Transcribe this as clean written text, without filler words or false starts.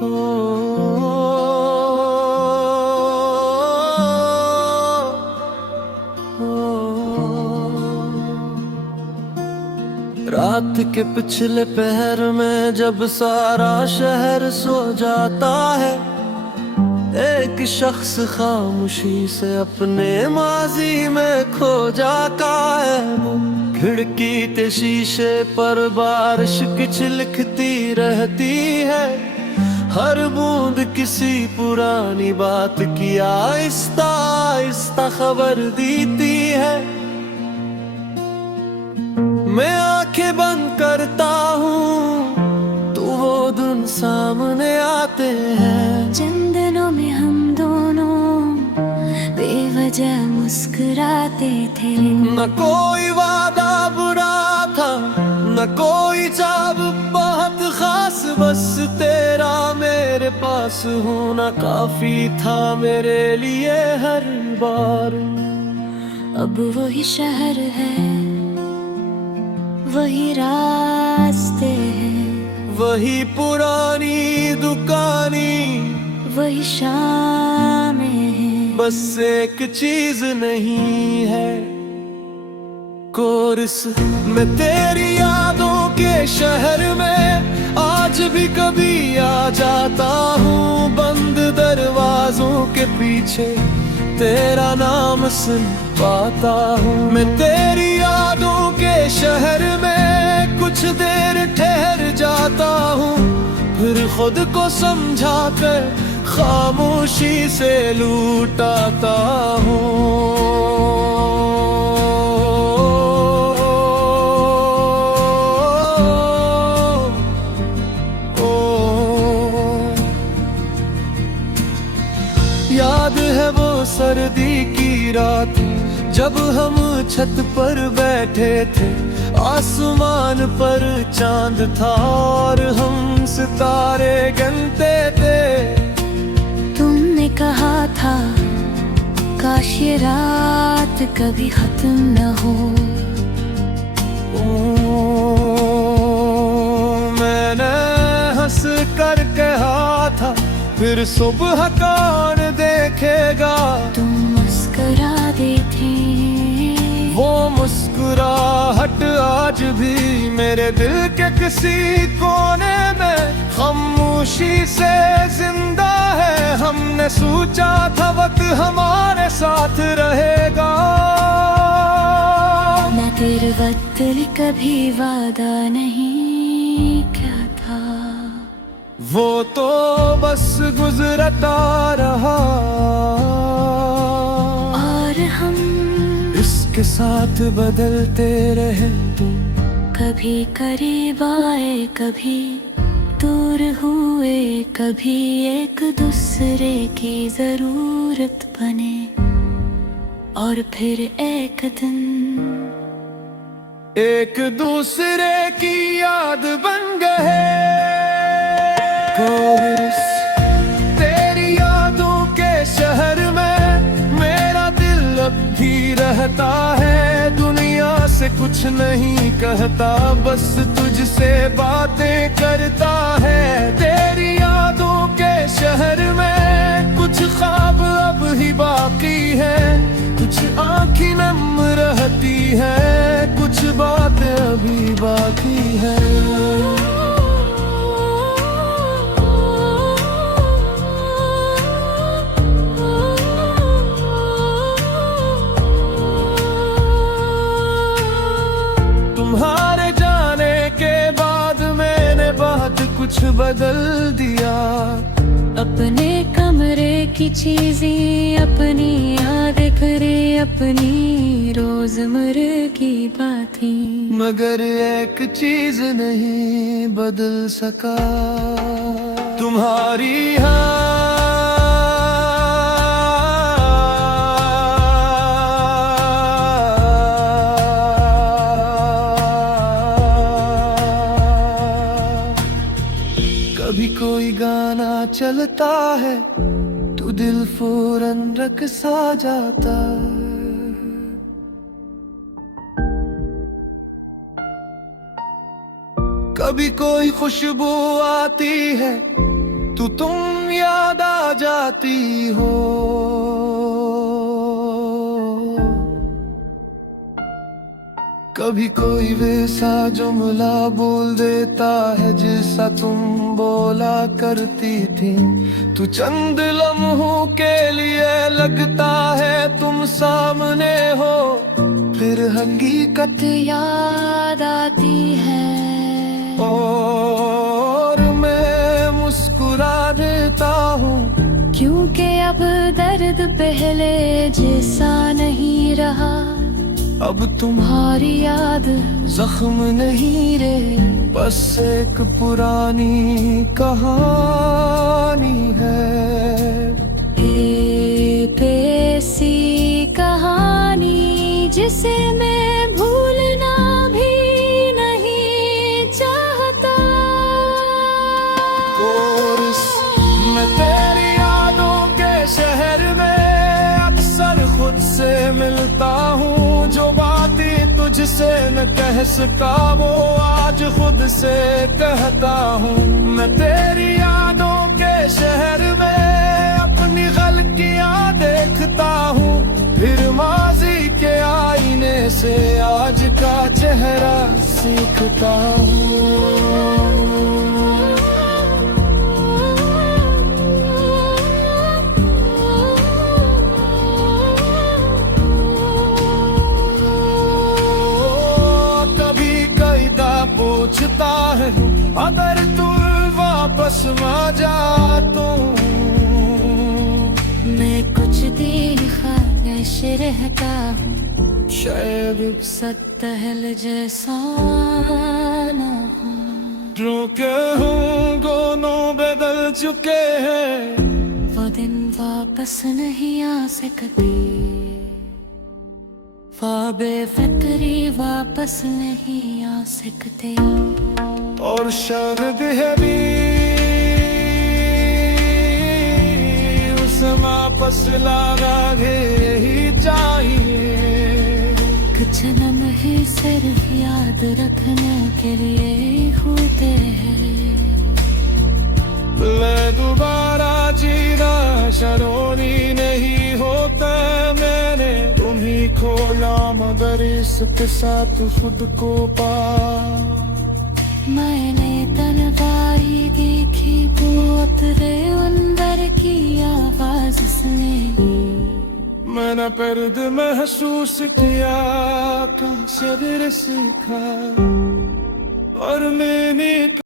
रात के पिछले पहर में जब सारा शहर सो जाता है, एक शख्स खामोशी से अपने माजी में खो जाता है। वो खिड़की के शीशे पर बारिश कुछ लिखती रहती है, हर बूंद किसी पुरानी बात की आहिस्ता आहिस्ता खबर देती है। मैं आंखें बंद करता हूँ तो वो दिन सामने आते हैं। जिन दिनों में हम दोनों बेवजह मुस्कुराते थे, न कोई वादा बुरा था, न कोई चाब बहुत खास, बस तेरा मेरे पास होना काफी था मेरे लिए हर बार। अब वही शहर है, वही रास्ते हैं, वही पुरानी दुकानी, वही शामें हैं। बस एक चीज नहीं है, कोरस मैं तेरी यादों के शहर में आज भी कभी आ जाता हूँ। बंद दरवाजों के पीछे तेरा नाम सुन पाता हूँ। मैं तेरी यादों के शहर में कुछ देर ठहर जाता हूँ, फिर खुद को समझा कर खामोशी से लूटाता हूँ। याद है वो सर्दी की रात जब हम छत पर बैठे थे, आसमान पर चांद था और हम सितारे गिनते थे। तुमने कहा था काश ये रात कभी खत्म न हो। मैंने हंस कर कहा था फिर सुबह कौन देखेगा। तुम मुस्कुराते थे, वो मुस्कुराहट आज भी मेरे दिल के किसी कोने में खामोशी से जिंदा है। हमने सोचा था वक्त हमारे साथ रहेगा, मैं तेरे बदले कभी वादा नहीं क्या था। वो तो बस गुजरता रहा और हम इसके साथ बदलते रहे। तुम कभी करीब आए, कभी दूर हुए, कभी एक दूसरे की जरूरत बने, और फिर एक दिन एक दूसरे की याद बन गए। तेरी यादों के शहर में मेरा दिल अब भी रहता है। दुनिया से कुछ नहीं कहता, बस तुझसे बातें करता है। तेरी यादों के शहर में कुछ ख्वाब अब ही बाकी है, कुछ आँखें नम रहती है, कुछ बातें अभी बाकी है। तुम्हारे जाने के बाद मैंने बहुत कुछ बदल दिया। अपने कमरे की चीजें अपनी याद करे, अपनी रोजमर्रा की बातें, मगर एक चीज नहीं बदल सका, तुम्हारी कभी कोई गाना चलता है तो दिल फौरन रक़्सा जाता है। कभी कोई खुशबू आती है तुम याद आ जाती हो। कभी कोई वैसा जुमला बोल देता है जैसा तुम बोला करती थी। तू चंद लम्हों के लिए लगता है तुम सामने हो, फिर हकीकत याद आती है और मैं मुस्कुरा देता हूँ, क्योंकि अब दर्द पहले जैसा नहीं रहा। अब तुम्हारी याद जख्म नहीं रे, बस एक पुरानी कहानी है। एक ऐसी कहानी जिसे मैं भूलना भी नहीं चाहता। कोर्स मैं तेरी यादों के शहर में अक्सर खुद से मिलता हूँ। जो बातें तुझसे न कह सका वो आज खुद से कहता हूँ। मैं तेरी यादों के शहर में अपनी गलतियाँ देखता हूँ, फिर माजी के आईने से आज का चेहरा सीखता हूँ। पूछता है अगर तू वापस आ जा तो मैं कुछ देर खामोश रहता हूँ, शायद सत्तहल जैसा ना हो। रोके हूँ दोनों बदल चुके हैं, वो दिन वापस नहीं आ सकते। बेफिक्री वापस नहीं आ सकते। और शायद है भी उस वापस लाना ही चाहिए। कुछ लम्हे सिर्फ याद रखने के लिए होते हैं। दोबारा जीना शरोनी नहीं होता। मैंने तुम्ही खोला मगर इसके साथ खुद को पा। मैंने तन्हाई देखी वो उतरे अंदर की आवाज सुने। मैंने दर्द महसूस किया कम से सीखा और मैंने